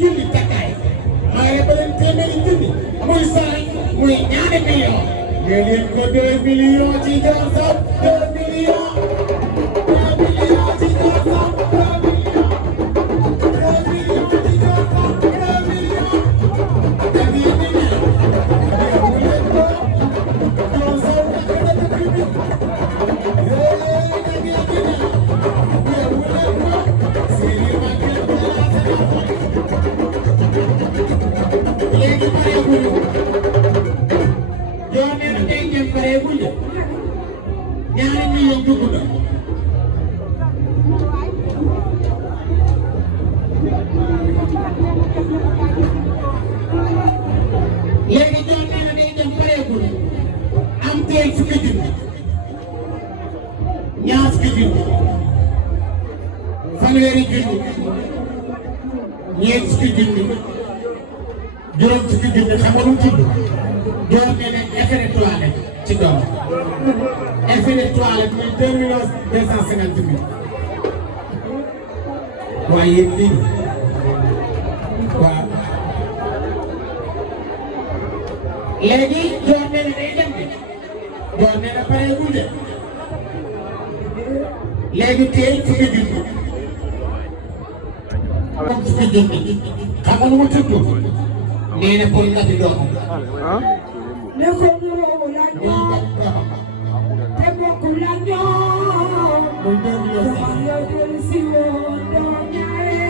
junni takkaay maye ba leen téeméeri junni muy saay muy ñaari million ngeen leen ko 2 millions ci Diassane 2 millions 2 millions ci Diassane 2 millions 2 millions ci Diassane 2 millions def yi di ne yeewu leen ko Dior Sow takk na dëkk bi def yi di ne yeewu leen ko Siri Maguette léegi pareeguñu Dior nee na tey ngeen pareeguñu ñaari million dugg na léegi Dior nee na day dem pareeguñu am tey fukki junni ñaar fukki junni fanweeri junni ñeent fukki junni juróom fukki junni xam nga lu mu tudd Dior nee na effet de toilette ci doom effet de toilette muy 2 millions 250 mille waaye yéen lii waaw léegi Dior nee na day dem de Dior nee na pareegul de léegi tey fukki junni comme fukki junni xam nga lu mu tudd nee na pour nga di doon ne ko ñoo la ñoo te bokku la ñoo muy 2 millions ya del si woon doo ñaare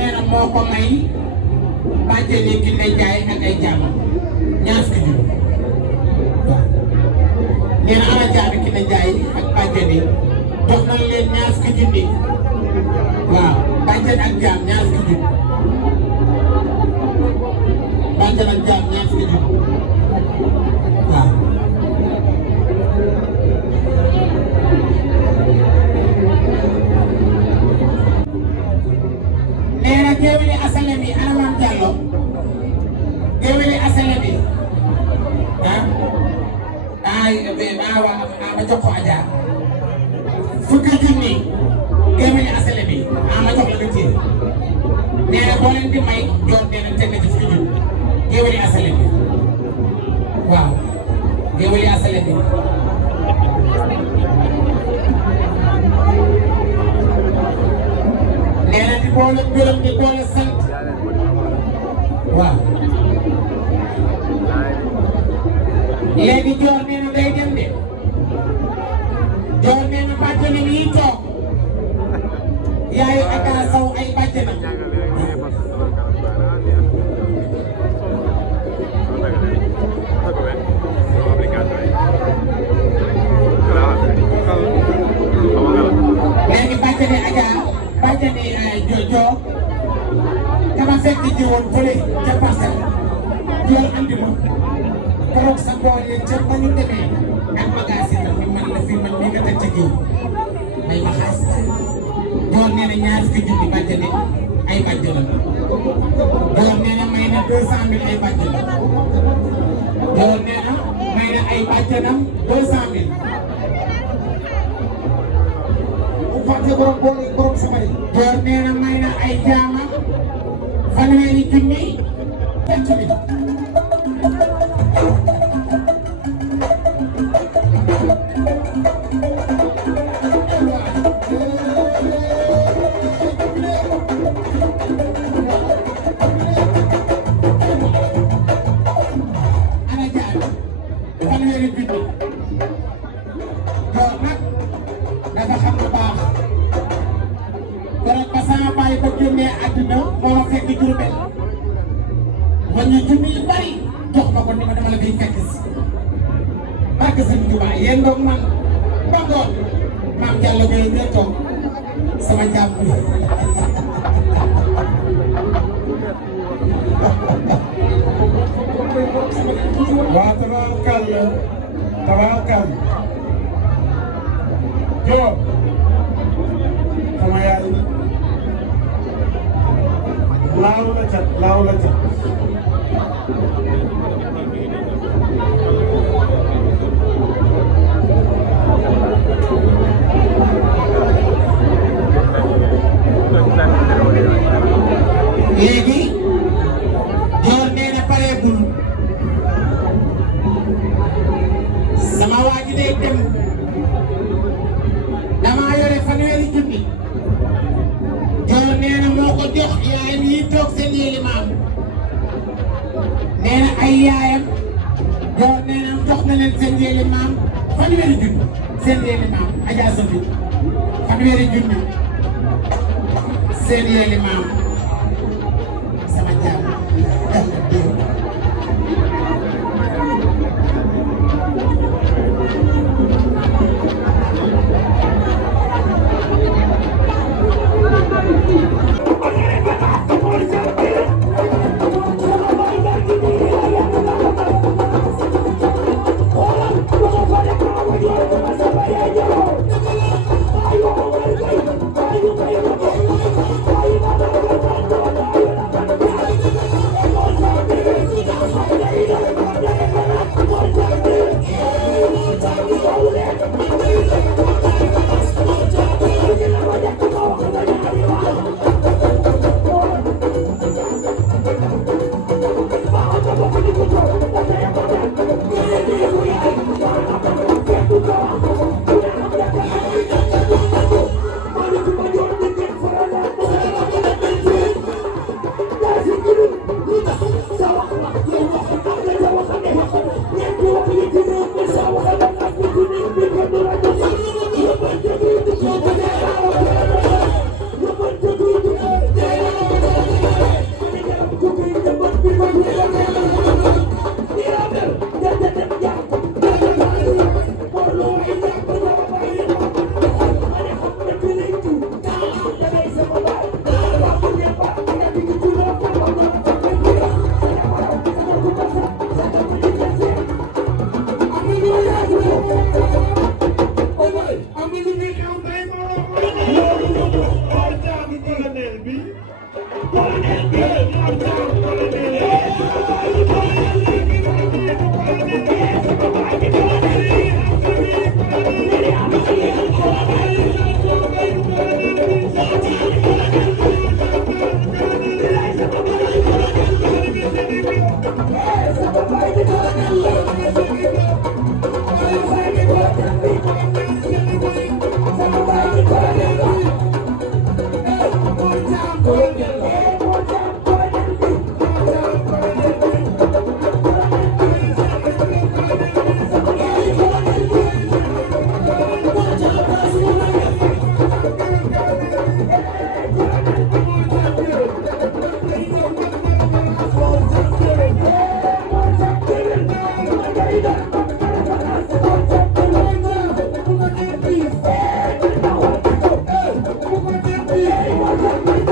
nee na moo ko may bàjjeni Kiné Ndiaye ak ay jaamam ñaar fukki junni waaw nee na ana jaami Kiné Ndiaye ak bàjjeni jox nañ leen ñaar fukki junni waaw bàjjen ak jaam ñaar fukki junni bàjjen ak jaam ñaar fukki junni waaw nee na géwéli asalem yi ana Maam Diallo géwéli asalem yi ma jox ko Adja fukki junni géwéli asalem yi ma jox la nga téye nee na boo leen di may joor nee na teg na ci fukki junni géwéli asalem yi waaw géwéli asalem yi nee na di boole gërëm di boole sant waaw léegi joor nee na day dem de joor nee na bàjjenam yi toog yaayu Adja Sow ay bàjjenam léegi bàjjeni Adja bàjjeni Jojo dama fekk ji woon fële ca Parcelles joor andi ma keroog sa bool yi ca ba ñu demee ak bagage yi ni man la fi man mii nga teg ca jiw may ma xaas joor nee na ñaar fukki junni bàjjeni ay bàjjenam joor nee na may na 200 000 ay bàjjenam joor nee na may na ay bàjjenam 200 000 fàtte borom samari joor nee na may na ay jaama fanweeri junni fekk bi ana jaama fanweeri junni joor nag dafa xam lu baax keroog ba sama baay ba génnee àdduna moo ma fekk Jurbel wañu junni yu bari jox ma ko ni ma dama la fiy fekk si barke Sëñ Tuubaa yéen doog man ba ngoon Maam Diallo Gueye nga toog sama jàmm waa tabaarkalla tabaarkalla Jóob sama yaay laaw la cat léegi joor nee na pareegul sama waa ji day dem damaa yore fanweeri junni joor nee na moo ko jox yaayam yi toog seen yéeli maam nee na ay yaayam joor nee na jox na leen seen yéeli maam fanweeri junni seen yéeli maam Adja Sofi fanweeri junni seen yéeli maam sama jaam Ayo,